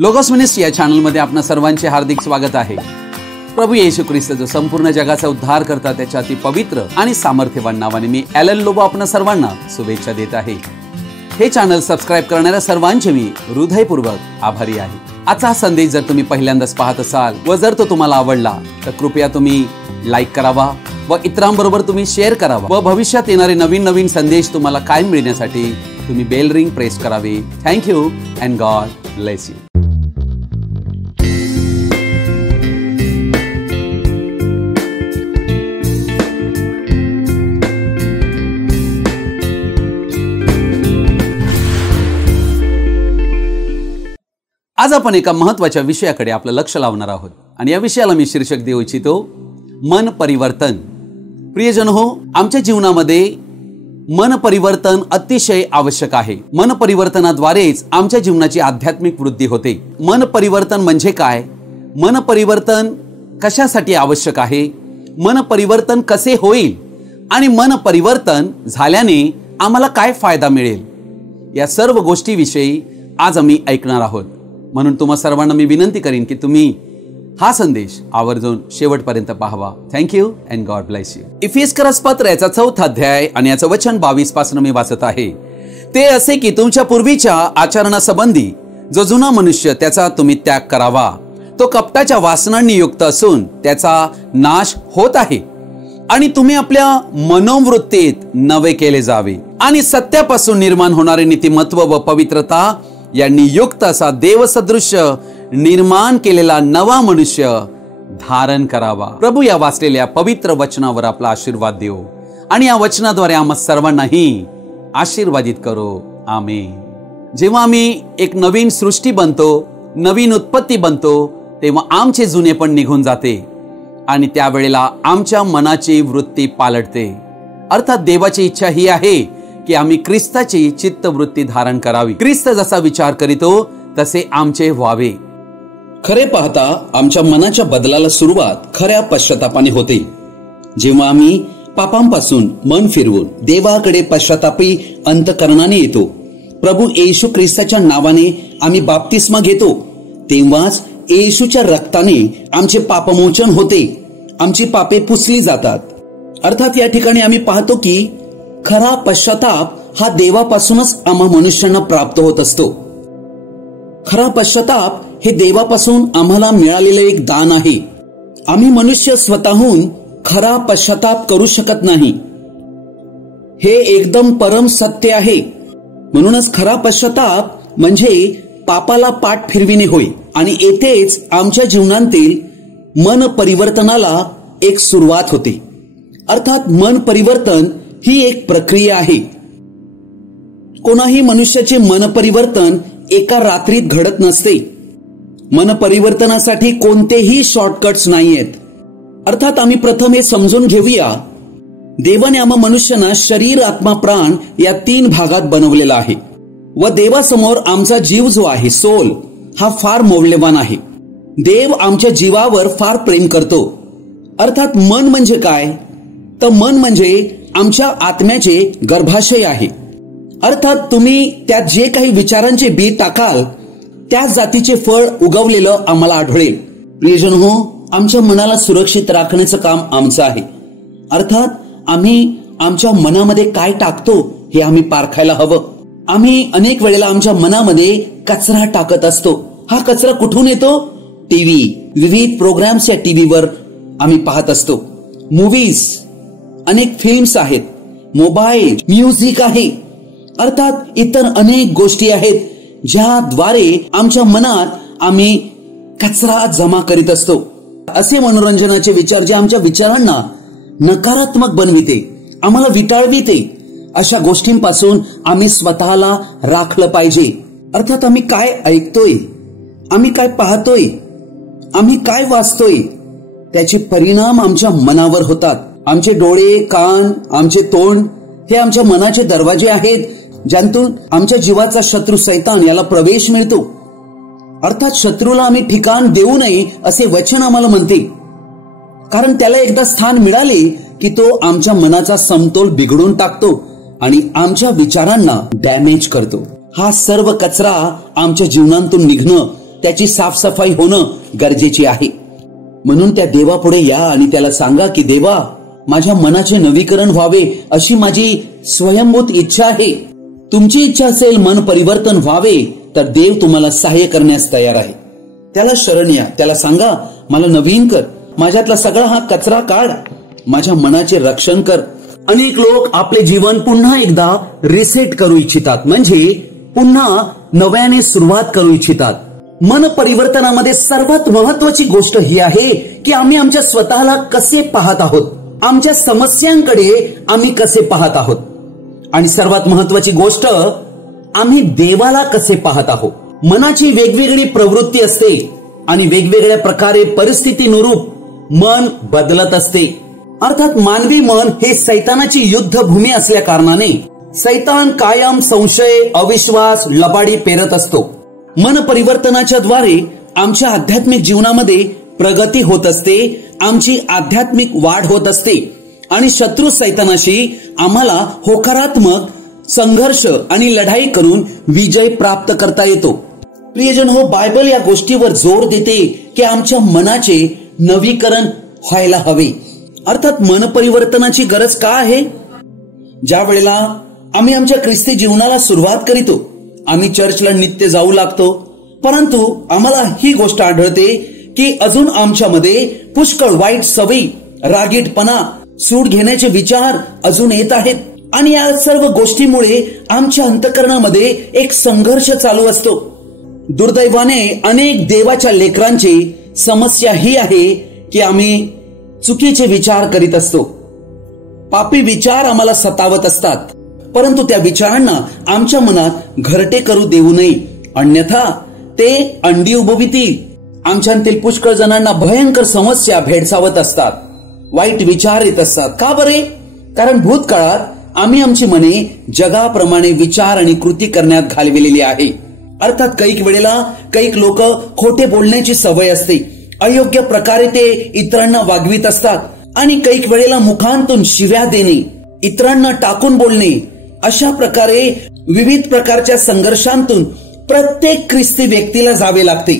Logos ministry या चॅनलमध्ये आपणा सर्वांचे हार्दिक स्वागत आहे। प्रभू येशू ख्रिस्त जो संपूर्ण जगाचा उद्धार करता त्याच्या अति पवित्र आणि सामर्थ्यवान नावाने मी एलन लोबो आपणा सर्वांना शुभेच्छा देत आहे। हे चॅनल सबस्क्राइब करणाऱ्या सर्वांचे मी हृदयपूर्वक आभारी आहे। आजचा हा संदेश जर तुम्ही पहिल्यांदाच पाहत असाल व जर तो तुम्हाला आवडला तर कृपया तुम्ही लाईक करावा व इतरांबरोबर तुम्ही शेअर करावा व भविष्यात येणारे नवीन संदेश तुम्हाला कायम मिळण्यासाठी तुम्ही बेल रिंग प्रेस करावी। Thank you and God bless you. आज आपण एका महत्त्वाच्या विषयाकडे आपलं लक्ष लावणार आहोत आणि या विषयाला मी शीर्षक देऊ इच्छितो मन परिवर्तन। प्रियजन हो, आमच्या जीवनामध्ये मन परिवर्तन अतिशय आवश्यक आहे। मन परिवर्तनाद्वारेच आमच्या जीवनाची आध्यात्मिक वृद्धी होते। मन परिवर्तन म्हणजे काय? मन परिवर्तन कशासाठी आवश्यक आहे? मन परिवर्तन कसे होईल आणि मन परिवर्तन झाल्याने आम्हाला काय फायदा मिळेल? या सर्व गोष्टीविषयी आज आम्ही ऐकणार आहोत। म्हणून तुम्हा सर्वांना मी विनंती करीन की तुम्ही हा संदेश आवर्जून शेवटपर्यंत पाहावा। Thank you and God bless you. Efficiency पत्र याचा 4था अध्याय आणि याचं वचन 22 पासून मी वाचत आहे। ते असे की तुमच्या पूर्वीच्या आचरणासंबंधी जो जुना मनुष्य त्याचा तुम्ही त्याग करावा, तो कपटाच्या वासनांनी युक्त असून त्याचा नाश होत आहे आणि तुम्ही आपल्या मनोवृत्तीत नवे केले जावे आणि सत्यापासून निर्माण होणारे नीतिमत्व व पवित्रता यांनी युक्त असा देवसदृश्य निर्माण केलेला नवा मनुष्य धारण करावा। प्रभू या वाचलेल्या पवित्र वचनावर आपला आशीर्वाद देव आणि या वचनाद्वारे आम्हा सर्वांनाही आशीर्वादित करो। आमेन। जेव्हा आम्ही एक नवीन सृष्टी बनतो, नवीन उत्पत्ती बनतो, तेव्हा आमचे जुने पण निघून जाते आणि त्यावेळेला आमच्या मनाची वृत्ती पालटते। अर्थात देवाची इच्छा ही आहे की आम्ही ख्रिस्ताची चित्तवृत्ती धारण करावी। ख्रिस्त जसा विचार करीतो तसे आमचे व्हावे। खरे पाहता आमच्या मनाच्या बदलाला सुरुवात खऱ्या पश्चातापाने होते। जेव्हा आम्ही पापांपासून मन फिरवून देवाकडे पश्चातापी अंतःकरणाने येतो, प्रभू येशू ख्रिस्ताच्या नावाने आम्ही बाप्तिस्मा घेतो, तेव्हाच येशूच्या रक्ताने आमचे पापमोचन होते, आमची पापे पुसली जातात। अर्थात या ठिकाणी आम्ही पाहतो की खरा पश्चाताप हा देवापासूनच आम्हा मनुष्यांना प्राप्त होत असतो। खरा पश्चाताप हे देवापासून आम्हाला मिळालेले एक दान आहे। आम्ही मनुष्य स्वतःहून खरा पश्चाताप करू शकत नाही, हे एकदम परम सत्य आहे। म्हणूनच खरा पश्चाताप म्हणजे पापाला पाठ फिरविणे होय आणि येथेच आमच्या जीवनातील मन परिवर्तनाला एक सुरुवात होते। अर्थात मन परिवर्तन ही एक प्रक्रिया आहे। कोणाही मनुष्याचे मन परिवर्तन एका रात्रीत घडत नसते। मन परिवर्तनासाठी कोणतेही शॉर्टकट्स नाहीयेत। अर्थात आम्ही प्रथम हे समजून घेऊया, देवाने आम्हा मनुष्यांना शरीर, आत्मा, प्राण या 3 भागात बनवलेला आहे व देवासमोर आमचा जीव जो आहे, सोल, हा फार मौल्यवान आहे। देव आमच्या जीवावर फार प्रेम करतो। अर्थात मन म्हणजे काय? तर मन म्हणजे आमच्या आत्म्याचे गर्भाशय आहे। अर्थात तुम्ही त्यात जे काही विचारांचे बी टाकाल त्याच जातीचे फळ उगवलेलं आम्हाला आढळेल। प्रियजन हो, आमच्या मनाला सुरक्षित राखण्याचं काम आमचं आहे। अर्थात आम्ही आमच्या मनामध्ये काय टाकतो हे आम्ही पारखायला हवं। आम्ही अनेक वेळेला आमच्या मनामध्ये कचरा टाकत असतो। हा कचरा कुठून येतो? टीव्ही, विविध प्रोग्राम्स या टीव्हीवर आम्ही पाहत असतो, मूव्हीज, अनेक फिल्म्स आहेत, मोबाईल, म्युझिक आहे, अर्थात इतर अनेक गोष्टी आहेत ज्याद्वारे आमच्या मनात आम्ही कचरा जमा करीत असतो। असे मनोरंजनाचे विचार जे आमच्या विचारांना नकारात्मक बनविते, आम्हाला विटाळविते, अशा गोष्टींपासून आम्ही स्वतःला राखलं पाहिजे। अर्थात आम्ही काय ऐकतोय, आम्ही काय पाहतोय, आम्ही काय वाचतोय, त्याचे परिणाम आमच्या मनावर होतात। आमचे डोळे, कान, आमचे तोंड हे आमच्या मनाचे दरवाजे आहेत ज्यातून आमच्या जीवाचा शत्रू सैतान याला प्रवेश मिळतो। अर्थात शत्रूला आम्ही ठिकाण देऊ नये असे वचन आम्हाला म्हणते, कारण त्याला एकदा स्थान मिळाले की तो आमच्या मनाचा समतोल बिघडून टाकतो आणि आमच्या विचारांना डॅमेज करतो। हा सर्व कचरा आमच्या जीवनातून निघणं त्याची साफसफाई होणं गरजेची आहे. म्हणून त्या देवापुढे या आणि त्याला सांगा की देवा, माझ्या मनाचे नवीकरण व्हावे अशी माझी स्वयंभूत इच्छा आहे. तुमची इच्छा असेल मन परिवर्तन व्हावे तर देव तुम्हाला सहाय्य करण्यास तयार आहे. त्याला शरण या, त्याला सांगा मला नवीन कर, माझ्यातला सगळा हा कचरा काढ, माझ्या मनाचे रक्षण कर. अनेक लोक आपले जीवन पुन्हा एकदा रिसेट करू इच्छितात, म्हणजे पुन्हा नव्याने सुरुवात करू इच्छितात. मन परिवर्तनामध्ये सर्वात महत्वाची गोष्ट ही आहे की आम्ही आमच्या स्वतःला कसे पाहत आहोत, आमच्या समस्यांकडे आम्ही कसे पाहत आहोत, आणि सर्वात महत्वाची गोष्ट आम्ही देवाला कसे पाहत आहोत. मनाची वेगवेगळी प्रवृत्ती असते आणि वेगवेगळ्या प्रकारे परिस्थितीनुरूप मन बदलत असते. अर्थात मानवी मन हे सैतानाची युद्धभूमी असल्या कारणाने सैतान कायम संशय, अविश्वास, लबाडी पेरत असतो. मन परिवर्तनाच्या द्वारे आमच्या आध्यात्मिक जीवनामध्ये प्रगती होत असते, आमची आध्यात्मिक वाढ होत असते आणि शत्रू सैतानाशी आम्हाला होकारात्मक संघर्ष आणि लढाई करून विजय प्राप्त करता येतो. प्रियजन हो, बायबल या गोष्टीवर जोर देते की आमच्या मनाचे नवीकरण व्हायला हवे. अर्थात मन परिवर्तनाची गरज का आहे? ज्या वेळेला आम्ही आमच्या ख्रिस्ती जीवनाला सुरुवात करीतो, आम्ही चर्चला नित्य जाऊ लागतो, परंतु आम्हाला ही गोष्ट आढळते की अजून आमच्यामध्ये पुष्कळ वाईट सवयी, रागीटपणा, सूड घेण्याचे विचार अजून येत आहेत. आणि या सर्व गोष्टीमुळे आमच्या अंतःकरणामध्ये एक संघर्ष चालू असतो. दुर्दैवाने अनेक देवाच्या लेकरांची समस्या ही आहे की आम्ही चुकीचे विचार करीत असतो. पापी विचार आम्हाला सतावत असतात, परंतु त्या विचारांना आमच्या मनात घरटे करू देऊ नये, अन्यथा ते अंडी उभवितील. आमच्यातील पुष्कळ जणांना भयंकर समस्या भेडसावत असतात, वाईट विचार येत असतात. का बरे? कारण भूतकाळात आम्ही आमची मने जगाप्रमाणे विचार आणि कृती करण्यात घालविलेली आहे. अर्थात कैक वेळेला कैक लोक खोटे बोलण्याची सवय असते, अयोग्य प्रकारे ते इतरांना वागवीत असतात आणि कैक वेळेला मुखांतून शिव्या देणे, इतरांना टाकून बोलणे, अशा प्रकारे विविध प्रकारच्या संघर्षांतून प्रत्येक ख्रिस्ती व्यक्तीला जावे लागते.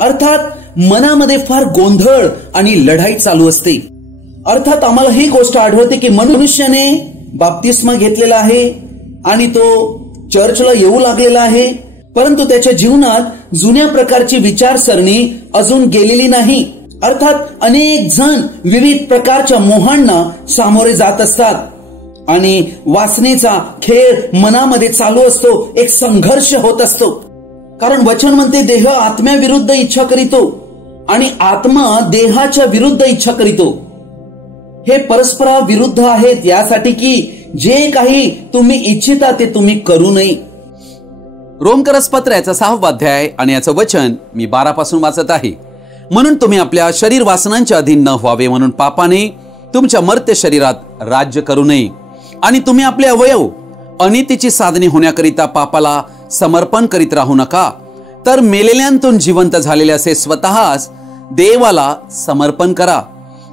अर्थात मनामध्ये फार गोंधळ आणि लढाई चालू असते. अर्थात आम्हाला ही गोष्ट आढळते की मनुष्याने बाप्तिस्मा घेतलेला आहे आणि तो चर्चला येऊ लागलेला आहे, परंतु त्याच्या जीवनात जुन्या प्रकारची विचारसरणी अजून गेलेली नाही. अर्थात अनेक जण विविध प्रकारच्या मोहांना सामोरे जात असतात आणि वासनेचा खेळ मनामध्ये चालू असतो, एक संघर्ष होत असतो. कारण वचन म्हणते देह आत्म्याविरुद्ध इच्छा करीतो आणि आत्मा देहाच्या विरुद्ध इच्छा करीतो. हे परस्परा विरुद्ध आहेत, यासाठी की जे काही तुम्ही इच्छिता ते तुम्ही करू नये. रोमकरस पत्र याचा 6वा अध्याय आणि याचं वचन मी 12 पासून वाचत आहे. म्हणून तुम्ही आपल्या शरीर वासनांच्या अधीन न व्हावे म्हणून पापाने तुमच्या मर्त्य शरीरात राज्य करू नये, आणि तुम्ही आपले अवयव अनितीची साधने होण्याकरिता पापाला समर्पण करीत राहू नका, तर मेलेल्यांतून जिवंत झालेले असे स्वतःच देवाला समर्पण करा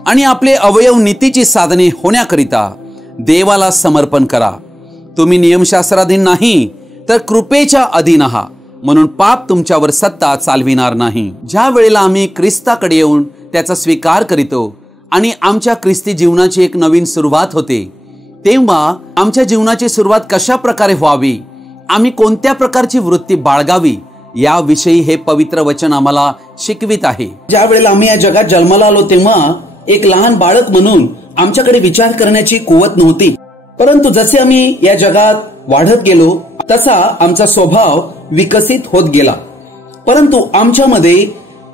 आणि आपले अवयव नीतीची साधने होण्याकरिता देवाला समर्पण करा. तुम्ही नियमशास्त्राधीन नाही तर कृपेच्या अधीन आहात, म्हणून पाप तुमच्यावर सत्ता चालविणार नाही. ज्या वेळेला आम्ही ख्रिस्ताकडे येऊन त्याचा स्वीकार करीतो आणि आमच्या ख्रिस्ती जीवनाची एक नवीन सुरुवात होते, तेव्हा आमच्या जीवनाची सुरुवात कशा प्रकारे व्हावी, आम्ही कोणत्या प्रकारची वृत्ती बाळगावी, याविषयी हे पवित्र वचन आम्हाला शिकवित आहे. ज्या वेळेला आम्ही या जगात जन्माला आलो तेव्हा एक लहान बाळक म्हणून आमच्याकडे विचार करण्याची कुवत नव्हती, परंतु जसे आम्ही या जगात वाढत गेलो तसा आमचा स्वभाव विकसित होत गेला. परंतु आमच्यामध्ये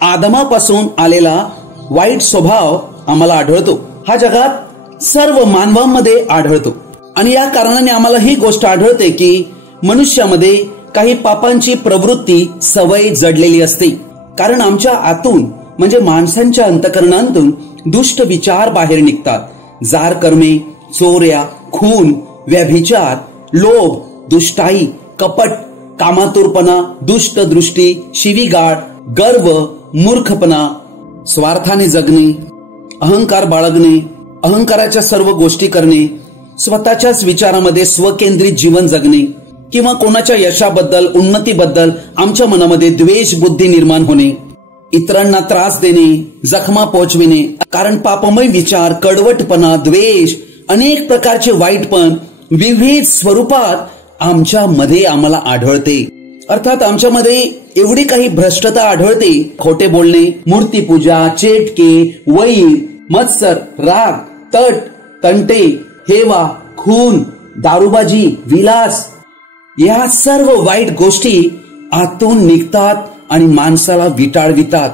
आदमापासून आलेला वाईट स्वभाव आम्हाला आढळतो, हा जगात सर्व मानवांमध्ये आढळतो. आणि या कारणाने आम्हाला ही गोष्ट आढळते की मनुष्यामध्ये काही पापांची प्रवृत्ती, सवय जडलेली असते. कारण आमच्या आतून म्हणजे माणसांच्या अंतःकरणातून दुष्ट विचार बाहेर निघतात. जार कर्मे, चोऱ्या, खून, व्यभिचार, लोभ, दुष्टाई, कपट, कामातुरपणा, दुष्ट दृष्टी, शिवीगाळ, गर्व, मूर्खपणा, स्वार्थाने जगणे, अहंकार बाळगणे, अहंकाराच्या सर्व गोष्टी करणे, स्वतःच्याच विचारामध्ये स्वकेंद्रित जीवन जगणे, किंवा कोणाच्या यशाबद्दल, उन्नतीबद्दल आमच्या मनामध्ये द्वेष बुद्धी निर्माण होणे, इतरांना त्रास देणे, जखमा पोहोचविणे, कारण पापमय विचार, कडवटपणा, द्वेष, अनेक प्रकारचे वाईटपण विविध स्वरूपात आमच्यामध्ये आम्हाला आढळते. अर्थात आमच्यामध्ये एवढी काही भ्रष्टता आढळते. खोटे बोलणे, मूर्तीपूजा, चेटके, वैर, मत्सर, राग, तट, तंटे, हेवा, खून, दारूबाजी, विलास, या सर्व वाईट गोष्टी आतून निघतात आणि माणसाला विटाळवितात.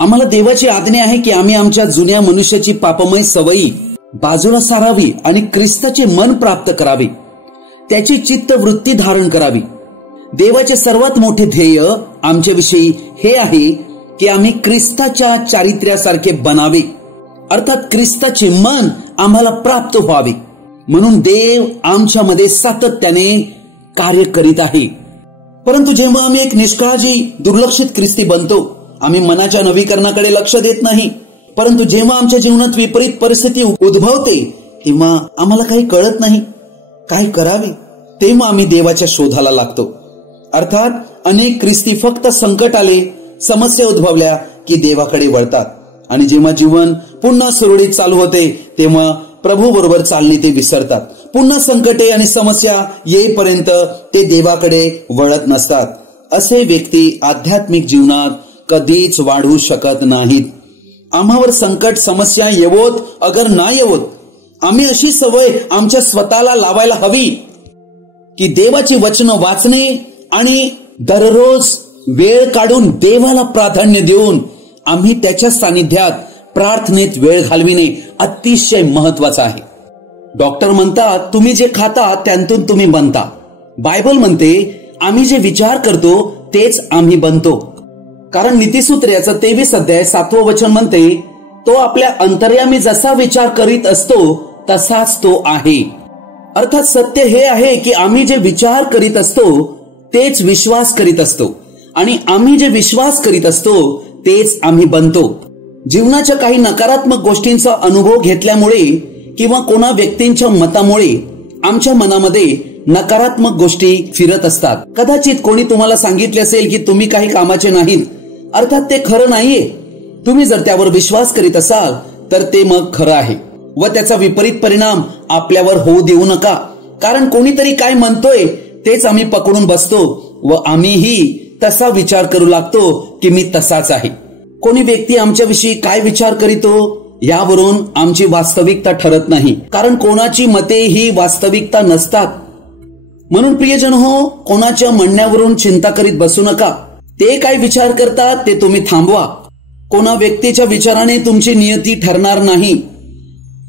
आम्हाला देवाची आज्ञा आहे की आम्ही आमच्या जुन्या मनुष्याची पापमय सवयी बाजूला सारावी आणि ख्रिस्ताचे मन प्राप्त करावे, त्याची चित्तवृत्ती धारण करावी. देवाचे सर्वात मोठे ध्येय आमच्याविषयी हे आहे की आम्ही ख्रिस्ताच्या चारित्र्यासारखे बनावे, अर्थात ख्रिस्ताचे मन आम्हाला प्राप्त व्हावे. म्हणून देव आमच्यामध्ये सातत्याने कार्य करीत आहे. परंतु जेव्हा आम्ही एक निष्काळजी, दुर्लक्षित ख्रिस्ती बनतो, आम्ही मनाच्या नवीकरणाकडे लक्ष देत नाही. परंतु जेव्हा आमच्या जीवनात विपरीत परिस्थिती उद्भवते तेव्हा आम्हाला काही कळत नाही, काय करावे, तेव्हा आम्ही देवाच्या शोधाला लागतो. अर्थात अनेक ख्रिस्ती फक्त संकट आले, समस्या उद्भवल्या की देवाकडे वळतात आणि जेव्हा जीवन पुन्हा सुरळीत चालू होते तेव्हा प्रभू बरोबर चालणे ते विसरतात. पुन्हा संकटे आणि समस्या येईपर्यंत ते देवाकडे वळत नसतात. असे व्यक्ती आध्यात्मिक जीवनात कधीच वाढू शकत नाहीत. आम्हावर संकट, समस्या येवोत अगर ना येवोत, आम्ही अशी सवय आमच्या स्वतःला लावायला हवी की देवाची वचनं वाचणे आणि दररोज वेळ काढून देवाला प्राधान्य देऊन आम्ही त्याच्या सानिध्यात प्रार्थनेत वेळ घालविणे अतिशय महत्वाचं आहे. डॉक्टर म्हणतात तुम्ही जे खाता त्यातून तुम्ही बनता. बायबल म्हणते आम्ही जे विचार करतो तेच आम्ही बनतो. कारण नीतिसूत्र याचं 23 अध्याय 7 वचन म्हणते तो आपल्या अंतर्यामी जसा विचार करीत असतो तसाच तो आहे. अर्थात सत्य हे आहे की आम्ही जे विचार करीत असतो तेच विश्वास करीत असतो आणि आम्ही जे विश्वास करीत असतो तेच आम्ही बनतो. जीवनाच्या काही नकारात्मक गोष्टींचा अनुभव घेतल्यामुळे किंवा कोणा व्यक्तींच्या मतामुळे आमच्या मनामध्ये नकारात्मक गोष्टी फिरत असतात. कदाचित कोणी तुम्हाला सांगितले असेल की तुम्ही काही कामाचे नाहीत. अर्थात ते खरं नाहीये. तुम्ही जर त्यावर विश्वास करीत असाल तर ते मग खरं आहे व त्याचा विपरीत परिणाम आपल्यावर होऊ देऊ नका. कारण कोणीतरी काय म्हणतोय तेच आम्ही पकडून बसतो व आम्हीही तसा विचार करू लागतो की मी तसाच आहे. कोणी व्यक्ती आमच्याविषयी काय विचार करीतो यावरून आमची वास्तविकता ठरत नाही. कारण कोणाची मते ही वास्तविकता नसतात. म्हणून प्रियजन हो, कोणाच्या म्हणण्यावरून चिंता करीत बसू नका. ते काय विचार करतात ते तुम्ही थांबवा. कोणा व्यक्तीच्या विचाराने तुमची नियती ठरणार नाही.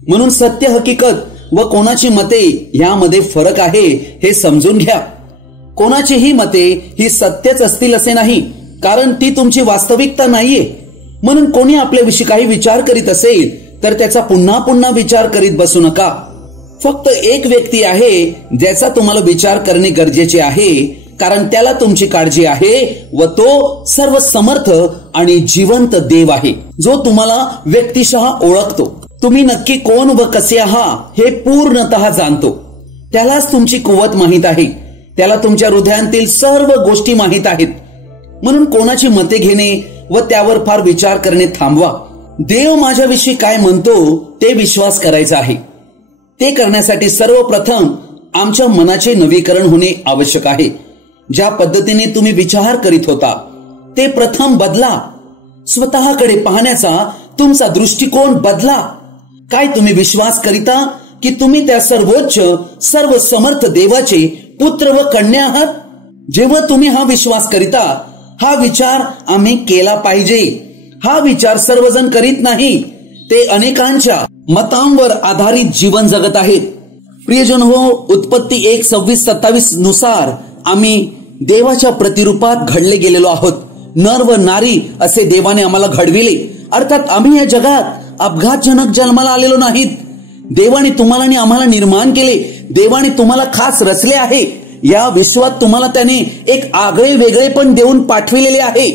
म्हणून सत्य, हकीकत व कोणाची मते यामध्ये फरक आहे हे समजून घ्या. कोणाचीही मते ही सत्यच असतील असे नाही, कारण ती तुमची वास्तविकता नाहीये. म्हणून कोणी आपल्याविषयी काही विचार करीत असेल तर त्याचा पुन्हा पुन्हा विचार करीत बसू नका. फक्त एक व्यक्ती आहे ज्याचा तुम्हाला विचार करणे गरजेचे आहे, कारण त्याला तुमची काळजी आहे व तो सर्व समर्थ आणि जिवंत देव आहे, जो तुम्हाला व्यक्तिशः ओळखतो. तुम्ही नक्की कोण व कसे आहात हे पूर्णतः जाणतो. त्यालाच तुमची कुवत माहित आहे. त्याला तुमच्या हृदयातील सर्व गोष्टी माहित आहेत. म्हणून कोणाची मते घेणे व त्यावर फार विचार करणे थांबवा. देव माझ्याविषयी काय म्हणतो ते विश्वास करायचा आहे. ते करण्यासाठी सर्वप्रथम आमच्या मनाचे नवीकरण होणे आवश्यक आहे. ज्या पद्धतीने तुम्ही विचार करीत होता ते प्रथम बदला. स्वतःकडे पाहण्याचा तुमचा दृष्टिकोन बदला. काय तुम्ही विश्वास करीता की तुम्ही त्या सर्वोच्च, सर्व समर्थ देवाचे पुत्र व कन्या आहात? जेव्हा तुम्ही हा विश्वास करीता, हा विचार आम्ही केला पाहिजे. हा विचार सर्वजण करीत नाही. ते अनेकांच्या मतांवर आधारित जीवन जगत आहेत. प्रियजन हो, उत्पत्ती 1:26-27 नुसार आम्ही देवाच्या प्रतिरूपात घडले गेलेलो आहोत. नर व नारी असे देवाने आम्हाला घडविले. अर्थात आम्ही या जगात अपघातजनक जन्माला आलेलो नाहीत. देवाने तुम्हाला आणि आम्हाला निर्माण केले. देवाने तुम्हाला खास रचले आहे. या विश्वात तुम्हाला त्याने एक आगळे वेगळे पण देऊन पाठविलेले आहे.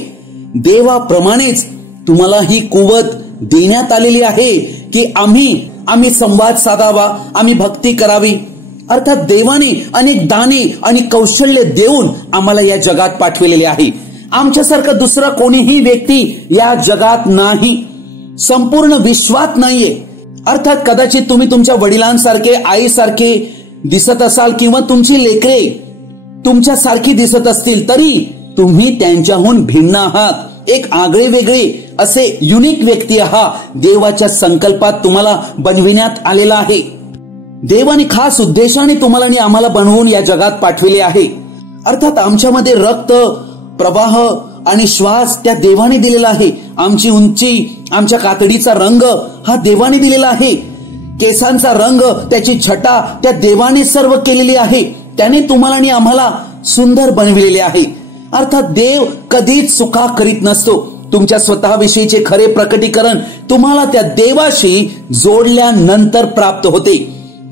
देवाप्रमाणेच तुम्हाला ही कुवत देण्यात आलेली आहे की आम्ही संवाद साधावा, आम्ही भक्ती करावी, अर्थात देवाने अनेक दाने आणि कौशल्य देऊन आम्हाला या जगात पाठविलेले आहे. आमच्यासारखा दुसरा कोणीही व्यक्ती या जगात नाही, संपूर्ण विश्वात नाहीये. अर्थात कदाचित तुम्ही तुमच्या वडिलांसारखे, आईसारखे दिसत असाल किंवा तुमची लेकरे तुमच्यासारखी दिसत असतील, तरी तुम्ही त्यांच्याहून भिन्न आहात. एक आगळे वेगळे असे युनिक व्यक्ती आहात. देवाच्या संकल्पात तुम्हाला बनविण्यात आलेला आहे. देवाने खास उद्देशाने तुम्हाला आणि आम्हाला बनवून या जगात पाठविले आहे. अर्थात आमच्यामध्ये रक्त प्रवाह आणि श्वास त्या देवाने दिलेला आहे. आमची उंची, आमच्या कातडीचा रंग हा देवाने दिलेला आहे. केसांचा रंग, त्याची छटा त्या देवाने सर्व केलेली आहे. त्याने तुम्हाला आणि आम्हाला सुंदर बनविलेले आहे. अर्थात देव कधीच चुका करीत नसतो. तुमच्या स्वतःविषयीचे खरे प्रकटीकरण तुम्हाला त्या देवाशी जोडल्यानंतर प्राप्त होते.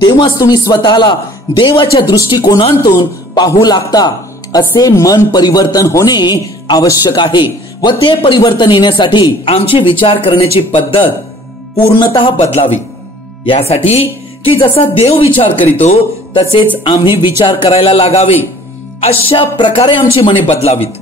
तेव्हाच तुम्ही स्वतःला देवाच्या दृष्टिकोनातून पाहू लागता. असे मन परिवर्तन होणे आवश्यक आहे व ते परिवर्तन येण्यासाठी आमची विचार करण्याची पद्धत पूर्णतः बदलावी. यासाठी की जसा देव विचार करीतो तसेच आम्ही विचार करायला लागावे, अशा प्रकारे आमची मने बदलावीत.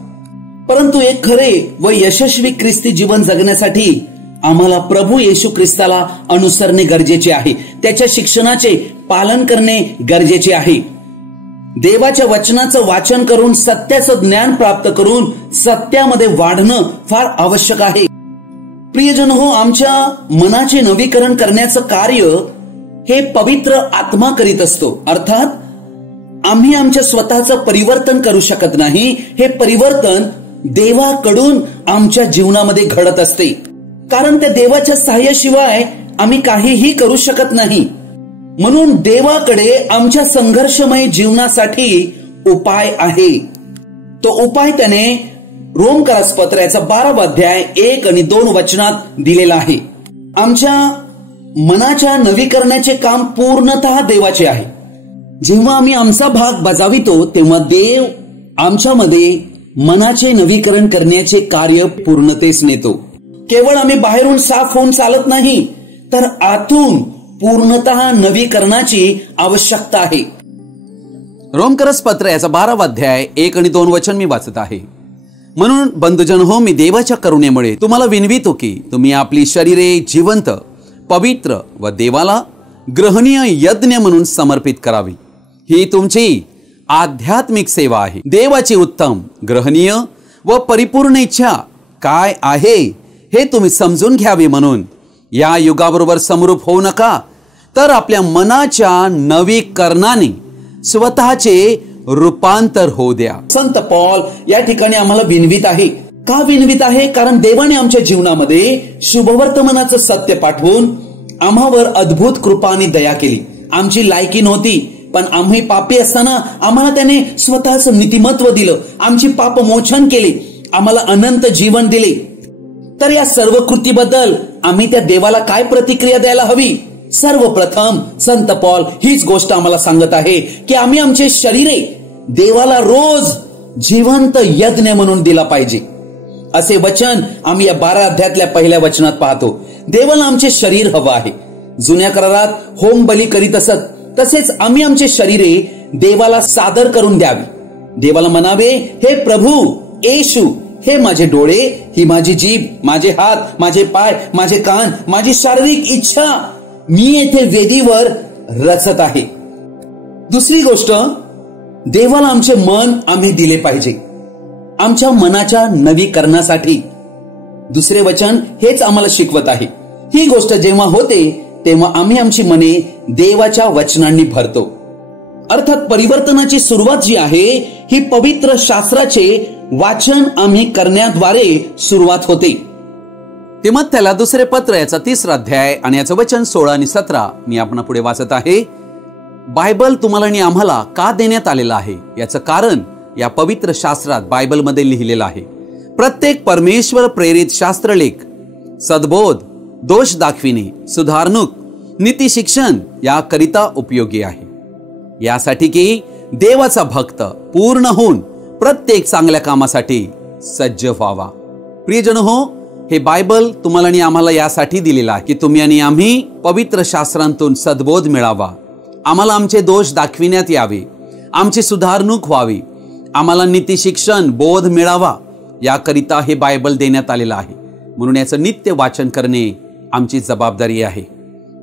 परंतु एक खरे व यशस्वी ख्रिस्ती जीवन जगण्यासाठी आम्हाला प्रभू येशू ख्रिस्ताला अनुसरणे गरजेचे आहे. त्याच्या शिक्षणाचे पालन करणे गरजेचे आहे. देवाच्या वचनाचं वाचन करून सत्याचं ज्ञान प्राप्त करून सत्यामध्ये वाढणं फार आवश्यक आहे. प्रियजन हो, आमच्या मनाचे नवीकरण करण्याचं कार्य हे पवित्र आत्मा करीत असतो. अर्थात आम्ही आमच्या स्वतःचं परिवर्तन करू शकत नाही. हे परिवर्तन देवाकडून आमच्या जीवनामध्ये घडत असते, कारण त्या देवाच्या सहाय्याशिवाय आम्ही काहीही करू शकत नाही. म्हणून देवाकडे आमच्या संघर्षमय जीवनासाठी उपाय आहे. तो उपाय त्याने रोमकरास पत्राचा 12वा अध्याय 1 आणि 2 वचनात दिलेला आहे. आमच्या मनाच्या नवीकरणाचे काम पूर्णतः देवाचे आहे. जेव्हा आम्ही आमचा भाग बजावितो तेव्हा देव आमच्यामध्ये मनाचे नवीकरण करण्याचे कार्य पूर्णतेस नेतो. केवळ आम्ही बाहेरून साफ होऊन चालत नाही, तर आतून पूर्णतः नवीकरणाची आवश्यकता आहे. रोमकरस पत्र याचा 12वा अध्याय 1 आणि 2 वचन मी वाचत आहे. म्हणून बंधुजन हो, मी देवाच्या करुणेमुळे तुम्हाला विनवितो की तुम्ही आपली शरीरे जिवंत, पवित्र व देवाला ग्रहणीय यज्ञ म्हणून समर्पित करावी. ही तुमची आध्यात्मिक सेवा आहे. देवाची उत्तम, ग्रहणीय व परिपूर्ण इच्छा काय आहे हे तुम्ही समजून घ्यावे. म्हणून या युगाबरोबर समरूप होऊ नका, तर आपल्या मनाच्या नवीकरणाने स्वतःचे रूपांतर होऊ द्या. संत पॉल या ठिकाणी आम्हाला विनवित आहे. का विनवित आहे? कारण देवाने आमच्या जीवनामध्ये शुभवर्तमानाचं सत्य पाठवून आम्हावर अद्भुत कृपा आणि दया केली. आमची लायकी नव्हती, पण आम्ही पापी असताना आम्हाला त्याने स्वतःचं नीतिमत्व दिलं. आमची पाप मोचन केले, आम्हाला अनंत जीवन दिले. तर या सर्व कृतीबद्दल आम्ही त्या देवाला काय प्रतिक्रिया द्यायला हवी? सर्वप्रथम संत पॉल हीच गोष्ट आम्हाला सांगत आहे की आम्ही आमचे शरीरे देवाला रोज जिवंत यज्ञ म्हणून दिला पाहिजे. असे वचन आम्ही या 12 अध्यायातल्या पहिल्या वचनात पाहतो. देवाला आमचे शरीर हवं आहे. जुन्या करारात होम बली करीत असत, तसेच आम्ही आमचे शरीरे देवाला सादर करून द्यावी. देवाला म्हणावे, हे प्रभू येशू, हे माझे डोळे, ही माझी जीभ, माझे हात, माझे पाय, माझे कान, माझी शारीरिक इच्छा मी येथे वेदीवर रचत आहे. दुसरी गोष्ट, देवाला आमचे मन आम्ही दिले पाहिजे आमच्या मनाच्या नवीकरणासाठी. दुसरे वचन हेच आम्हाला शिकवत आहे. ही गोष्ट जेव्हा होते तेव्हा आम्ही आमची मने देवाच्या वचनांनी भरतो. अर्थात परिवर्तनाची सुरुवात जी आहे ही पवित्र शास्त्राचे वाचन आम्ही करण्याद्वारे सुरुवात होते. तिमोथेला दुसरे पत्र याचा 3रा अध्याय आणि याचं वचन 16 आणि 17 मी आपणा पुढे वाचत आहे. बायबल तुम्हाला आणि आम्हाला का देण्यात आलेला आहे याचं कारण या पवित्र शास्त्रात बायबलमध्ये लिहिलेलं आहे. प्रत्येक परमेश्वर प्रेरित शास्त्रलेख सद्बोध, दोष दाखविणे, सुधारणूक, नीती शिक्षण याकरिता उपयोगी आहे, यासाठी की देवाचा भक्त पूर्ण होऊन प्रत्येक चांगल्या कामासाठी सज्ज व्हावा. प्रियजन हो, हे बायबल तुम्हाला आणि आम्हाला यासाठी दिलेला आहे की तुम्ही आणि आम्ही पवित्र शास्त्रांतून सद्बोध मिळावा, आम्हाला आमचे दोष दाखविण्यात यावे, आमची सुधारणूक व्हावी, आम्हाला नीती शिक्षण बोध मिळावा, याकरिता हे बायबल देण्यात आलेलं आहे. म्हणून याचं नित्य वाचन करणे आमची जबाबदारी आहे.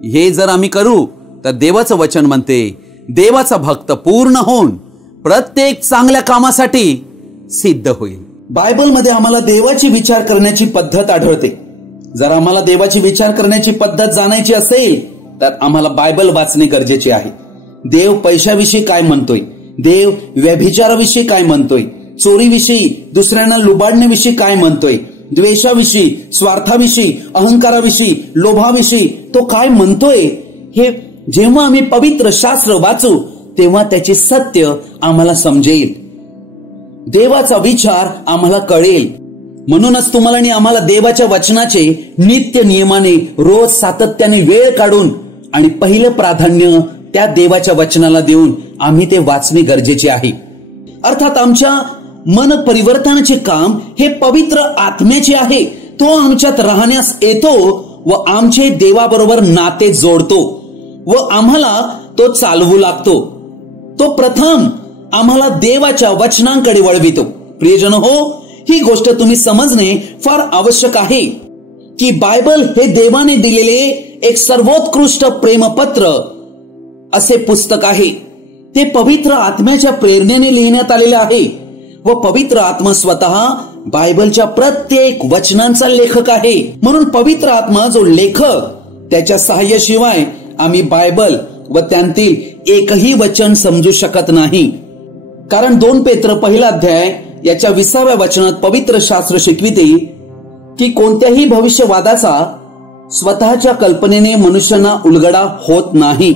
हे जर आम्ही करू तर देवाचं वचन म्हणते, देवाचा भक्त पूर्ण होऊन प्रत्येक चांगल्या कामासाठी सिद्ध होईल. बायबलमध्ये आम्हाला देवाची विचार करण्याची पद्धत आढळते. जर आम्हाला देवाची विचार करण्याची पद्धत जाणायची असेल तर आम्हाला बायबल वाचणे गरजेचे आहे. देव पैशाविषयी काय म्हणतोय, देव व्यभिचाराविषयी काय म्हणतोय, चोरीविषयी, दुसऱ्यांना लुबाडण्याविषयी काय म्हणतोय, द्वेषाविषयी, स्वार्थाविषयी, अहंकाराविषयी, लोभाविषयी तो काय म्हणतोय, हे जेव्हा आम्ही पवित्र शास्त्र वाचू तेव्हा त्याचे सत्य आम्हाला समजेल, देवाचा विचार आम्हाला कळेल. म्हणूनच तुम्हाला आणि आम्हाला देवाच्या वचनाचे नित्य नियमाने रोज सातत्याने वेळ काढून आणि पहिलं प्राधान्य त्या देवाच्या वचनाला देऊन आम्ही ते वाचणे गरजेचे आहे. अर्थात आमच्या मन परिवर्तनाचे काम हे पवित्र आत्म्याचे आहे. तो आमच्यात राहण्यास येतो व आमचे देवाबरोबर नाते जोडतो व आम्हाला तो चालवू लागतो. तो प्रथम आम्हाला देवाच्या वचनांकडे वळवितो. प्रियजन हो, ही गोष्ट तुम्ही समजणे फार आवश्यक आहे की बायबल हे देवाने दिलेले एक सर्वोत्कृष्ट प्रेमपत्र असे पुस्तक आहे. ते पवित्र आत्म्याच्या प्रेरणेने लिहिण्यात आलेले आहे व पवित्र आत्मा स्वतः बायबलच्या प्रत्येक वचनांचा लेखक आहे. म्हणून पवित्र आत्मा जो लेखक, त्याच्या सहाय्याशिवाय आम्ही बायबल व त्यांतील एकही वचन समजू शकत नाही. कारण 2 पेत्र पहिला अध्याय याच्या 20व्या वचनात पवित्र शास्त्र शिकविते की कोणत्याही भविष्यवादाचा स्वतःच्या कल्पनेने मनुष्यांना उलगडा होत नाही.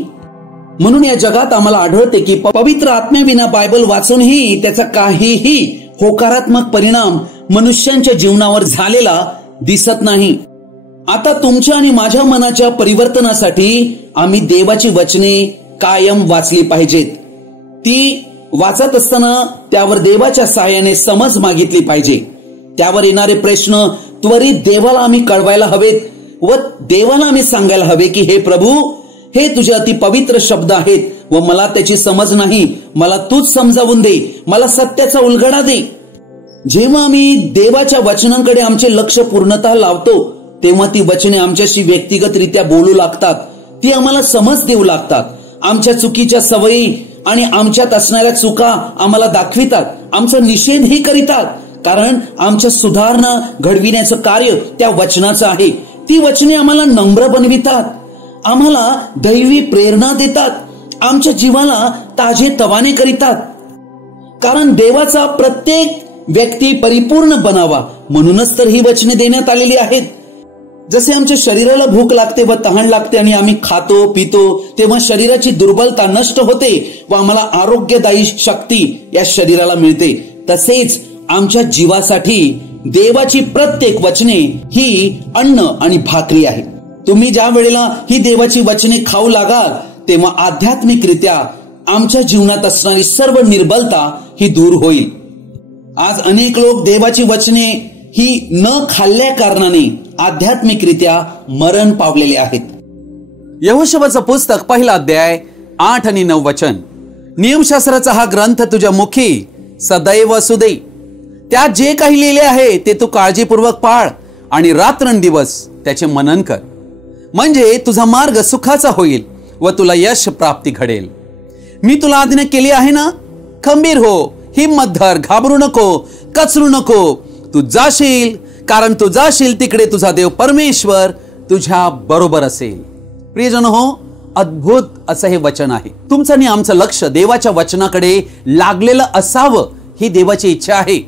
म्हणून या जगात आम्हाला आढळते की पवित्र आत्म्याविना बायबल वाचूनही त्याचा काहीही होकारात्मक परिणाम मनुष्यांच्या जीवनावर झालेला दिसत नाही. आता तुमच्या आणि माझ्या मनाच्या परिवर्तनासाठी आम्ही देवाची वचने कायम वाचली पाहिजेत. ती वाचत असताना त्यावर देवाच्या सहाय्याने समज मागितली पाहिजे. त्यावर येणारे प्रश्न त्वरित देवाला आम्ही कळवायला हवेत व देवाला आम्ही सांगायला हवे की हे प्रभू, हे तुझे अति पवित्र शब्द आहेत व मला त्याची समज नाही, मला तूच समजावून दे, मला सत्याचा उलगडा दे. जेव्हा आम्ही देवाच्या वचनांकडे आमचे लक्ष पूर्णतः लावतो तेव्हा ती वचने आमच्याशी व्यक्तिगतरित्या बोलू लागतात. ती आम्हाला समज देऊ लागतात. आमच्या चुकीच्या सवयी आणि आमच्यात असणाऱ्या चुका आम्हाला दाखवितात, आमचा निषेधही करीतात. कारण आमच्या सुधारणा घडविण्याचं कार्य त्या वचनाचं आहे. ती वचने आम्हाला नम्र बनवितात, आम्हाला दैवी प्रेरणा देतात, आमच्या जीवाला ताजे तवाने करीतात. कारण देवाचा प्रत्येक व्यक्ती परिपूर्ण बनावा म्हणूनच तर ही वचने देण्यात आलेली आहेत. जसे आमच्या शरीराला भूक लागते व तहान लागते आणि आम्ही खातो पितो तेव्हा शरीराची दुर्बलता नष्ट होते व आम्हाला आरोग्यदायी शक्ती या शरीराला मिळते, तसेच आमच्या जीवासाठी देवाची प्रत्येक वचने ही अन्न आणि भाकरी आहे. तुम्ही ज्या वेळेला ही देवाची वचने खाऊ लागाल तेव्हा आध्यात्मिकरित्या आमच्या जीवनात असणारी सर्व निर्बलता ही दूर होईल. आज अनेक लोक देवाची वचने ही न खाल्ल्या कारणाने आध्यात्मिकरित्या मरण पावलेले आहेत. यहोशुआचं पुस्तक पहिला अध्याय 8 आणि 9 वचन. नियमशास्त्राचा हा ग्रंथ तुझ्या मुखी सदैव असू दे. त्यात जे काही लिहिले आहे ते तू काळजीपूर्वक पाळ आणि रात्रंदिवस त्याचे मनन कर, म्हणजे तुझा मार्ग सुखाचा होईल व तुला यश प्राप्ती घडेल. मी तुला आज्ञा केली आहे ना, खंबीर हो, हिम्मत धर, घाबरू नको, कचरू नको. तू जाशील, कारण तू जाशील तिकडे तुझा देव परमेश्वर तुझ्या बरोबर असेल. प्रियजन हो, अद्भुत असं हे वचन आहे. तुमचं आणि आमचं लक्ष देवाच्या वचनाकडे लागलेलं असावं ही देवाची इच्छा आहे.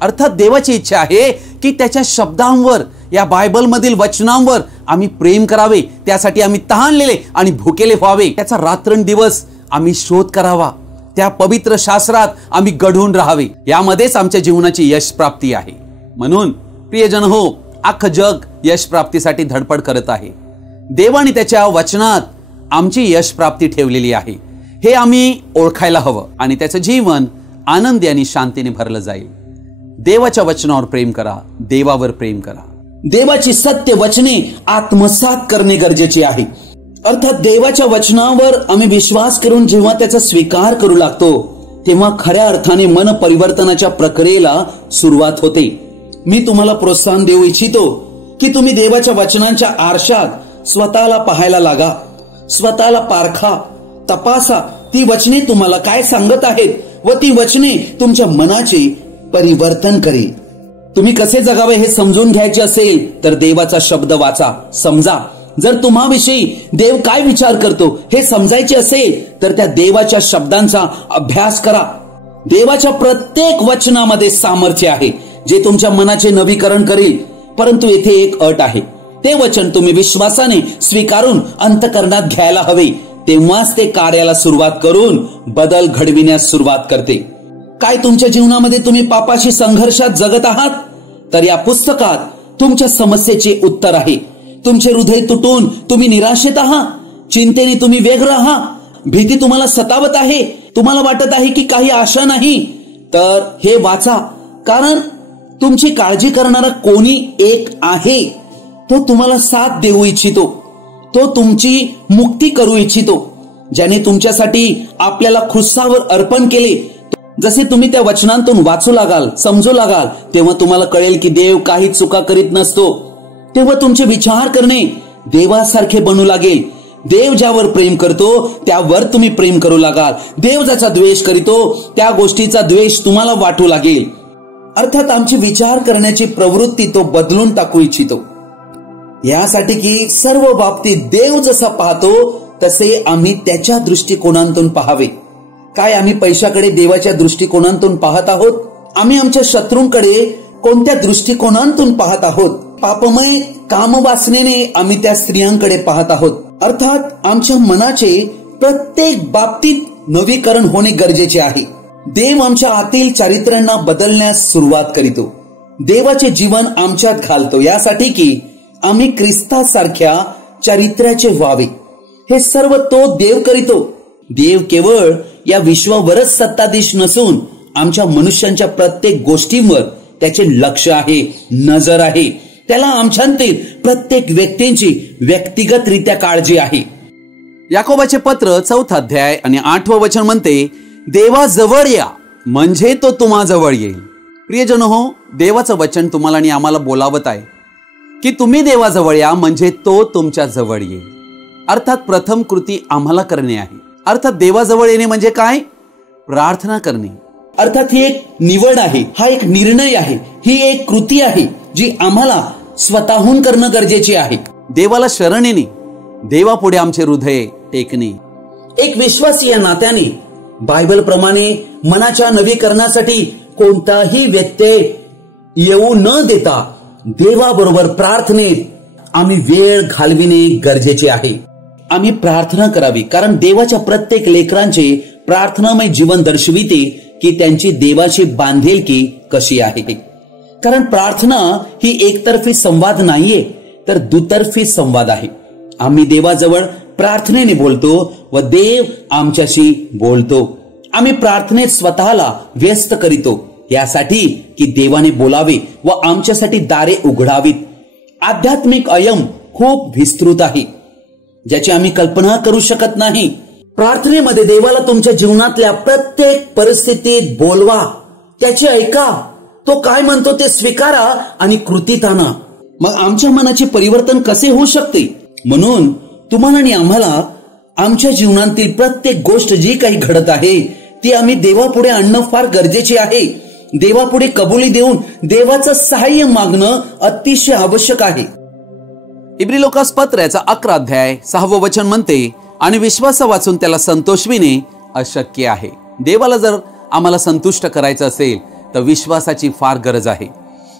अर्थात देवाची इच्छा आहे की त्याच्या शब्दांवर, या बायबल मधील वचनांवर आम्ही प्रेम करावे. त्यासाठी आम्ही तहानलेले आणि भुकेले व्हावे. त्याचा रात्रंदिवस आम्ही शोध करावा. त्या पवित्र शास्त्रात आम्ही गढून राहावे. यामध्येच आमच्या जीवनाची यश प्राप्ती आहे. म्हणून प्रियजन हो, अख्खं जग यश प्राप्तीसाठी धडपड करत आहे. देवाने त्याच्या वचनात आमची यश प्राप्ती ठेवलेली आहे. हे आम्ही ओळखायला हवं आणि त्याचं जीवन आनंदी आणि शांतीने भरलं जाईल. देवाच्या वचनावर प्रेम करा, देवावर प्रेम करा. देवाची सत्य वचने आत्मसात करणे गरजेचे आहे. अर्थात देवाच्या वचनावर आम्ही विश्वास करून जेव्हा त्याचा स्वीकार करू लागतो तेव्हा खऱ्या अर्थाने मन परिवर्तनाच्या प्रक्रियेला सुरुवात होते. मी तुम्हाला प्रोत्साहन देऊ इच्छितो की तुम्ही देवाच्या वचनांच्या आरशात स्वतःला पाहायला लागा, स्वतःला पारखा, तपासा. ती वचने तुम्हाला काय सांगत आहेत व ती वचने तुमच्या मनाचे परिवर्तन करेल. तुम्ही कसे जगावे हे समजून घ्यायचे असेल तर देवाचा शब्द वाचा, समजा. जर तुम्हाविषयी देव काय विचार करतो हे समजायचे असेल तर त्या देवाच्या शब्दांचा अभ्यास करा. देवाच्या प्रत्येक वचनामध्ये सामर्थ्य आहे जे तुमच्या मनाचे नवीकरण करेल. परंतु येथे एक अट आहे. ते वचन तुम्ही विश्वासाने स्वीकारून अंतःकरणात घ्यायला हवे, तेव्हाच ते कार्याला सुरुवात करून बदल घडविण्यास सुरुवात करते. काय तुमच्या जीवनामध्ये तुम्ही पापाशी संघर्षात जगत आहात? तर या पुस्तकात तुमच्या समस्येचे उत्तर आहे. तुमचे हृदय तुटून तुम्ही निराशेत आहात, चिंतेने तुम्ही व्यग्र आहात, भीती तुम्हाला सतावत आहे, तुम्हाला वाटत आहे की काही आशा नाही, तर हे वाचा. कारण तुमची काळजी करणारा कोणी एक आहे. तो तुम्हाला साथ देऊ इच्छितो, तो तुमची मुक्ती करू इच्छितो, ज्याने तुमच्यासाठी आपल्याला क्रूसावर अर्पण केले. जसे तुम्ही त्या वचनांतून वाचू लागाल, समजू लागाल, तेव्हा तुम्हाला कळेल की देव काही चुका करीत नसतो. तेव्हा तुमचे विचार करणे देवासारखे बनू लागेल. देव ज्यावर प्रेम करतो त्यावर तुम्ही प्रेम करू लागाल. देव ज्याचा द्वेष करीतो त्या गोष्टीचा द्वेष तुम्हाला वाटू लागेल. अर्थात आमची विचार करण्याची प्रवृत्ती तो बदलून टाकू इच्छितो, यासाठी की सर्व बाबतीत देव जसा पाहतो तसे आम्ही त्याच्या दृष्टिकोनातून पाहावे. काय आम्ही पैशाकडे देवाच्या दृष्टिकोनातून पाहत आहोत? आम्ही आमच्या शत्रूंकडे कोणत्या दृष्टिकोनातून पाहत आहोत? पापमय कामवासनेने आम्ही त्या स्त्रियांकडे पाहत आहोत. अर्थात आमच्या मनाचे प्रत्येक बाबतीत नवीकरण होणे गरजेचे आहे. देव आमच्या आतील चारित्र्यांना बदलण्यास सुरुवात करीतो. देवाचे जीवन आमच्यात घालतो, यासाठी की आम्ही ख्रिस्तासारख्या चारित्र्याचे व्हावे. हे सर्व तो देव करीतो. देव केवळ या विश्वावरच सत्ताधीश नसून आमच्या मनुष्यांच्या प्रत्येक गोष्टींवर त्याचे लक्ष आहे, नजर आहे. त्याला आमच्यातील प्रत्येक व्यक्तींची व्यक्तिगतरित्या काळजी आहे. याकोबाचे पत्र 4 अध्याय आणि 8 वचन म्हणते, देवाजवळ या म्हणजे तो तुम्हा जवळ येईल. प्रियजन हो, देवाचं वचन तुम्हाला आणि आम्हाला बोलावत आहे की तुम्ही देवाजवळ या म्हणजे तो तुमच्या जवळ येईल. अर्थात प्रथम कृती आम्हाला करणे आहे. अर्थात देवाजवळ येणे म्हणजे काय? प्रार्थना करणे. अर्थात ही एक निवड आहे, हा एक निर्णय आहे, ही एक कृती आहे जी आम्हाला स्वतःहून करणं गरजेचे आहे. देवाला शरण येणे, देवापुढे आमचे हृदय टेकणे. एक विश्वासी या नात्याने बायबल प्रमाणे मनाच्या नवीकरणासाठी कोणताही व्यत्यय येऊ न देता देवाबरोबर प्रार्थनेत आम्ही वेळ घालविणे गरजेचे आहे. आम्ही प्रार्थना करावी, कारण देवाच्या प्रत्येक लेकरांचे प्रार्थनामय जीवन दर्शविते की त्यांची देवाशी बांधिलकी कशी आहे. कारण प्रार्थना ही एकतर्फी संवाद नाहीये, तर दुतर्फी संवाद आहे. आम्ही देवाजवळ प्रार्थनेने बोलतो व देव आमच्याशी बोलतो. आम्ही प्रार्थनेत स्वतःला व्यस्त करीतो, यासाठी की देवाने बोलावे व आमच्यासाठी दारे उघडावीत. आध्यात्मिक अयम खूप विस्तृत आहे, ज्याची आम्ही कल्पना करू शकत नाही. प्रार्थनेमध्ये देवाला तुमच्या जीवनातल्या प्रत्येक परिस्थितीत बोलवा, त्याचे ऐका, तो काय म्हणतो ते स्वीकारा आणि कृतीत आणा. मग आमच्या मनाचे परिवर्तन कसे होऊ शकते? म्हणून तुम्हाला आणि आम्हाला आमच्या जीवनातील प्रत्येक गोष्ट जी काही घडत आहे ती आम्ही देवापुढे आणणं फार गरजेचे आहे. देवापुढे कबुली देऊन देवाचं सहाय्य मागणं अतिशय आवश्यक आहे. इब्री लोकास पत्र याचा 11 अध्याय 6 वचन म्हणते, आणि विश्वास वाचून त्याला संतोषविणे अशक्य आहे. देवाला जर आम्हाला संतुष्ट करायचं असेल तर विश्वासाची फार गरज आहे.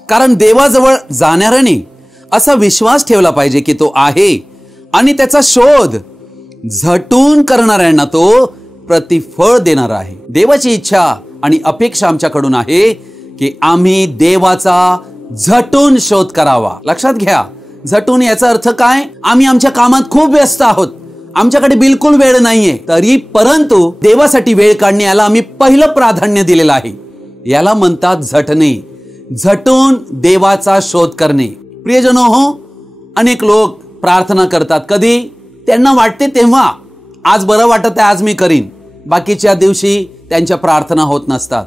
कारण देवाजवळ जाणाऱ्याने असा विश्वास ठेवला पाहिजे की तो आहे आणि त्याचा शोध झटून करणाऱ्यांना तो प्रतिफळ देणार आहे. देवाची इच्छा आणि अपेक्षा आमच्याकडून आहे की आम्ही देवाचा झटून शोध करावा. लक्षात घ्या, झटून याचा अर्थ काय? आम्ही आमच्या कामात खूप व्यस्त आहोत, आमच्याकडे बिलकुल वेळ नाहीये, तरी परंतु देवासाठी वेळ काढणे याला आम्ही पहिलं प्राधान्य दिलेलं आहे. याला म्हणतात झटणे, झटून देवाचा शोध करणे. प्रियजनो हो, अनेक लोक प्रार्थना करतात. कधी? त्यांना वाटते तेव्हा, आज बरं वाटत आहे आज मी करीन, बाकीच्या दिवशी त्यांच्या प्रार्थना होत नसतात.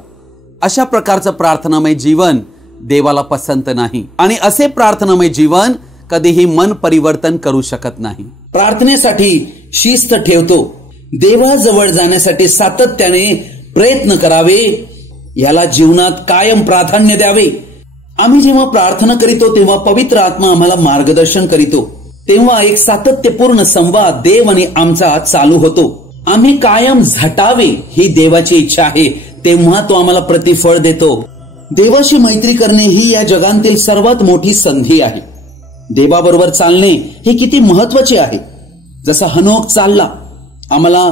अशा प्रकारचं प्रार्थनामय जीवन देवाला पसंत नाही आणि असे प्रार्थनामय जीवन कधीही मन परिवर्तन करू शकत नाही. प्रार्थनेसाठी शिस्त ठेवतो, देवाजवळ जाण्यासाठी सातत्याने प्रयत्न करावे, याला जीवनात कायम प्राधान्य द्यावे. आम्ही जेव्हा प्रार्थना करीतो तेव्हा पवित्र आत्मा आम्हाला मार्गदर्शन करीतो. तेव्हा एक सातत्यपूर्ण संवाद देव आणि आमचा चालू होतो. आम्ही कायम झटावे ही देवाची इच्छा आहे, तेव्हा तो आम्हाला प्रतिफळ देतो. देवाशी मैत्री करणे ही या जगातील सर्वात मोठी संधी आहे. देवाबरोबर चालणे हे किती महत्वाचे आहे. जसा हनोक चालला, आम्हाला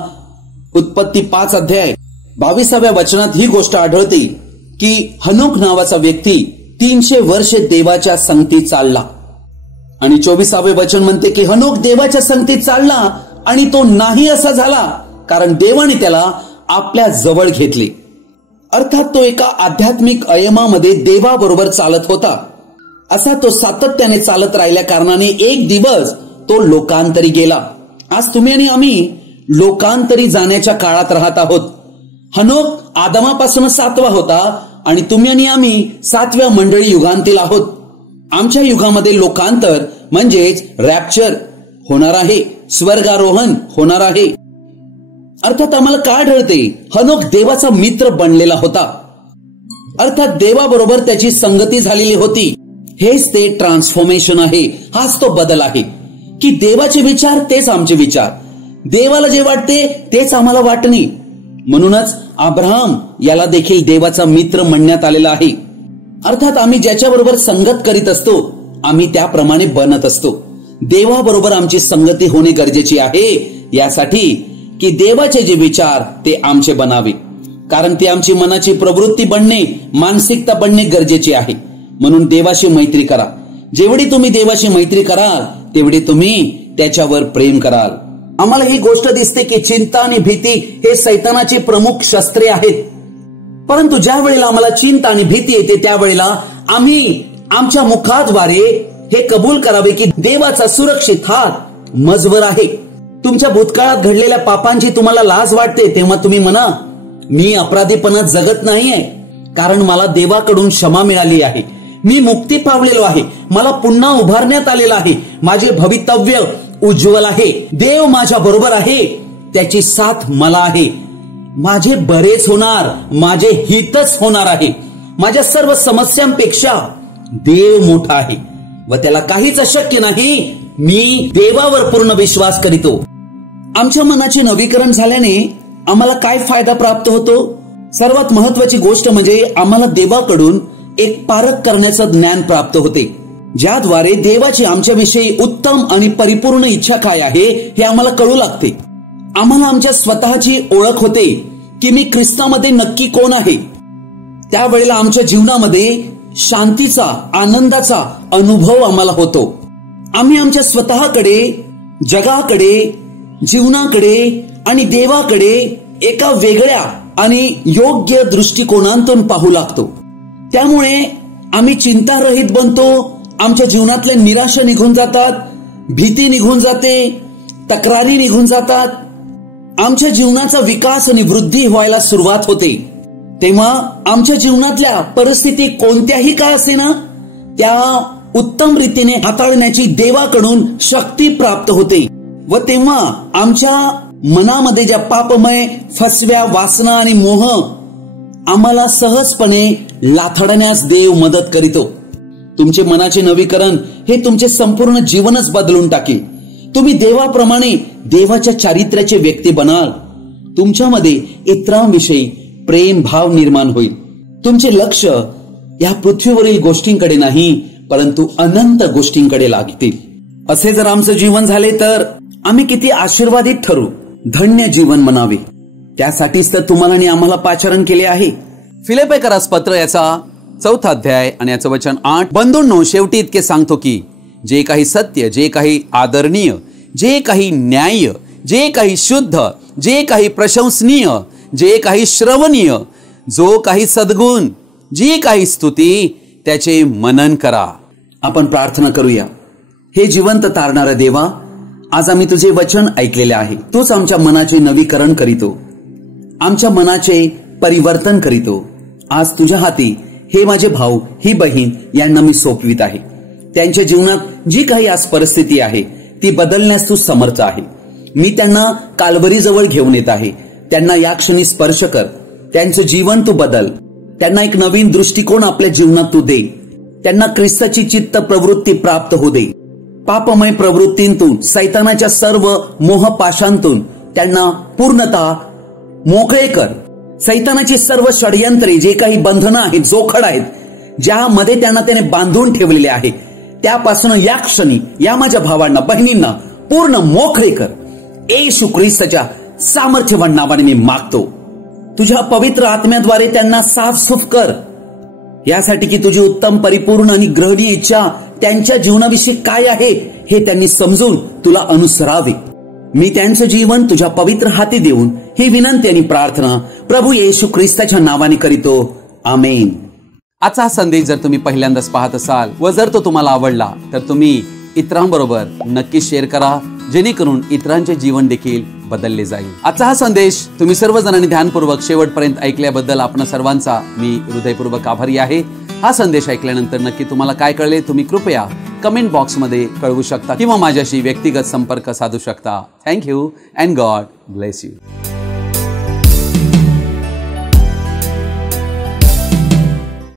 उत्पत्ती 5 अध्याय 22व्या वचनात ही गोष्ट आढळते की हनोक नावाचा व्यक्ती 300 वर्षे देवाच्या संगतीत चालला. आणि 24वे वचन म्हणते की हनोक देवाच्या संगतीत चालला आणि तो नाही असा झाला, कारण देवाने त्याला आपल्या जवळ घेतले. अर्थात तो एका आध्यात्मिक अयमामध्ये देवाबरोबर चालत होता. असा तो सातत्याने चालत राहिल्या कारणाने एक दिवस तो लोकांतरी गेला. आज तुम्ही आणि आम्ही लोकांतरी जाण्याच्या काळात राहत आहोत. हनोक आदमापासून 7वा होता आणि तुम्ही आणि आम्ही 7व्या मंडळी युगांतील आहोत. आमच्या युगामध्ये लोकांतर म्हणजेच रॅप्चर होणार आहे, स्वर्गारोहण होणार आहे. अर्थात आम्हाला काय आढळते, हनोक देवाचा मित्र बनलेला होता. अर्थात देवाबरोबर त्याची संगती झालेली होती. हेच ते ट्रान्सफॉर्मेशन आहे. हाच तो बदल आहे की देवाचे विचार तेच आमचे विचार, देवाला जे वाटते तेच आम्हाला वाटणे. म्हणूनच अब्राहम याला देखील देवाचा मित्र म्हणण्यात आलेला आहे. अर्थात आम्ही ज्याच्याबरोबर संगत करीत असतो आम्ही त्याप्रमाणे बनत असतो. देवाबरोबर आमची संगती होणे गरजेची आहे, यासाठी की देवाचे जे विचार ते आमचे बनावे, कारण ते आमची मनाची प्रवृत्ती बनणे, मानसिकता बनणे गरजेची आहे. म्हणून देवाशी मैत्री करा. जेवढी तुम्ही देवाशी मैत्री कराल तेवढी तुम्ही त्याच्यावर प्रेम कराल. आम्हाला ही गोष्ट दिसते की चिंता आणि भीती हे सैतानाची प्रमुख शस्त्रे आहेत. परंतु ज्या वेळेला आम्हाला चिंता आणि भीती येते त्यावेळेला आम्ही आमच्या मुखाद्वारे हे कबूल करावे की देवाचा सुरक्षित हात मजवर आहे. तुमच्या भूतकाळात घडलेल्या पापांची तुम्हाला लाज वाटते तेव्हा तुम्ही म्हणा, मी अपराधीपणात जगत नाहीये, कारण मला देवाकडून क्षमा मिळाली आहे. मी मुक्ती पावलेलो आहे. मला पुन्हा उभारण्यात आलेला आहे. माझे भवितव्य उज्ज्वल आहे. देव माझ्या बरोबर आहे. त्याची साथ मला आहे. माझे बरेच होणार, माझे हितच होणार आहे. माझ्या सर्व समस्यांपेक्षा देव मोठा आहे व त्याला काहीच अशक्य नाही. मी देवावर पूर्ण विश्वास करीतो. आमच्या मनाचे नवीकरण झाल्याने आम्हाला काय फायदा प्राप्त होतो? सर्वात महत्वाची गोष्ट म्हणजे आम्हाला देवाकडून एक पारख करण्याचं ज्ञान प्राप्त होते, ज्याद्वारे देवाची आमच्याविषयी उत्तम आणि परिपूर्ण इच्छा काय आहे हे आम्हाला कळू लागते. आम्हाला आमच्या स्वतःची ओळख होते की मी ख्रिस्तामध्ये नक्की कोण आहे. त्यावेळेला आमच्या जीवनामध्ये शांतीचा, आनंदाचा अनुभव आम्हाला होतो. आम्ही आमच्या स्वतःकडे, जगाकडे, जीवनाकडे आणि देवाकडे एका वेगळ्या आणि योग्य दृष्टिकोनातून पाहू लागतो. त्यामुळे आम्ही चिंतारहित बनतो. आमच्या जीवनातल्या निराशा निघून जातात, भीती निघून जाते, तक्रारी निघून जातात. आमच्या जीवनाचा विकास आणि वृद्धी व्हायला सुरुवात होते. तेव्हा आमच्या जीवनातल्या परिस्थिती कोणत्याही का असेना त्या उत्तम रीतीने हाताळण्याची देवाकडून शक्ती प्राप्त होते. व तेव्हा आमच्या मनामध्ये ज्या पापमय फसव्या वासना आणि मोह आम्हाला सहजपणे लाथडण्यास देव मदत करीतो. तुमचे मनाचे नवीकरण हे तुमचे संपूर्ण जीवनच बदलून टाकेल. तुम्ही देवाप्रमाणे देवाच्या चारित्र्याचे व्यक्ती बनाल. तुमच्यामध्ये इतरांविषयी प्रेम भाव निर्माण होईल. तुमचे लक्ष या पृथ्वीवरील गोष्टींकडे नाही परंतु अनंत गोष्टींकडे लागतील. असे जर आमचं जीवन झाले तर आम्ही किती आशीर्वादित ठरू, धन्य जीवन म्हणावे. त्यासाठीच तर तुम्हाला आणि आम्हाला पाचारण केले आहे. फिलिप्पियरास पत्र याचा 4था अध्याय आणि याचं वचन 8. बंधूंनो, शेवटी इतके सांगतो की जे काही सत्य, जे काही आदरणीय, जे काही न्याय्य, जे काही शुद्ध, जे काही प्रशंसनीय, जे काही श्रवणीय, जो काही सद्गुण, जी काही स्तुती, त्याचे मनन करा. आपण प्रार्थना करूया. हे जिवंत तारणारा देवा, आज आम्ही तुझे वचन ऐकलेले आहे. तूच आमच्या मनाचे नवीकरण करीतो, आमच्या मनाचे परिवर्तन करीतो. आज तुझ्या हाती हे माझे भाऊ, ही बहीण यांना मी सोपवित आहे. त्यांच्या जीवनात जी काही आज परिस्थिती आहे ती बदलण्यास तू समर्थ आहे. मी त्यांना काल्वरीजवळ घेऊन येत आहे. त्यांना या क्षणी स्पर्श कर. त्यांचं जीवन तू बदल. त्यांना एक नवीन दृष्टिकोन आपल्या जीवनात तू दे. त्यांना ख्रिस्ताची चित्त प्रवृत्ती प्राप्त होऊ दे. पापमय प्रवृत्तींतून, सैतानाच्या सर्व मोहपाशांतून त्यांना पूर्णतः मोकळे कर. सैतानाची सर्व षडयंत्रे, जे काही बंधनं आहेत, जोखड आहेत, ज्यामध्ये त्यांना त्याने बांधून ठेवलेले आहे, त्यापासून या क्षणी या माझ्या भावांना, बहिणींना पूर्ण मोकळे कर. येशू ख्रिस्ताच्या सामर्थ्यवान नावाने मी मागतो. तुझ्या पवित्र आत्म्याद्वारे त्यांना साफसूफ कर, यासाठी की तुझी उत्तम, परिपूर्ण आणि ग्रहणीय इच्छा त्यांच्या जीवनाविषयी काय आहे हे त्यांनी समजून तुला अनुसरावे. मी त्यांचं जीवन तुझ्या पवित्र हाती देऊन ही विनंती आणि प्रार्थना प्रभू येशू ख्रिस्ताच्या नावाने करीतो. आमेन. आजचा हा संदेश जर तुम्ही पहिल्यांदाच पाहत असाल व जर तो तुम्हाला आवडला तर तुम्ही इतरांबरोबर नक्की शेअर करा, जेणेकरून इतरांचे जीवन देखील बदलले जाईल. आजचा हा संदेश तुम्ही सर्वजणांनी ध्यानपूर्वक शेवटपर्यंत ऐकल्याबद्दल आपण सर्वांचा मी हृदयपूर्वक आभारी आहे. हा संदेश ऐकल्यानंतर नक्की तुम्हाला काय कळले तुम्ही कृपया कमेंट बॉक्समध्ये कळवू शकता किंवा माझ्याशी व्यक्तिगत संपर्क साधू शकता. Thank you and God bless you.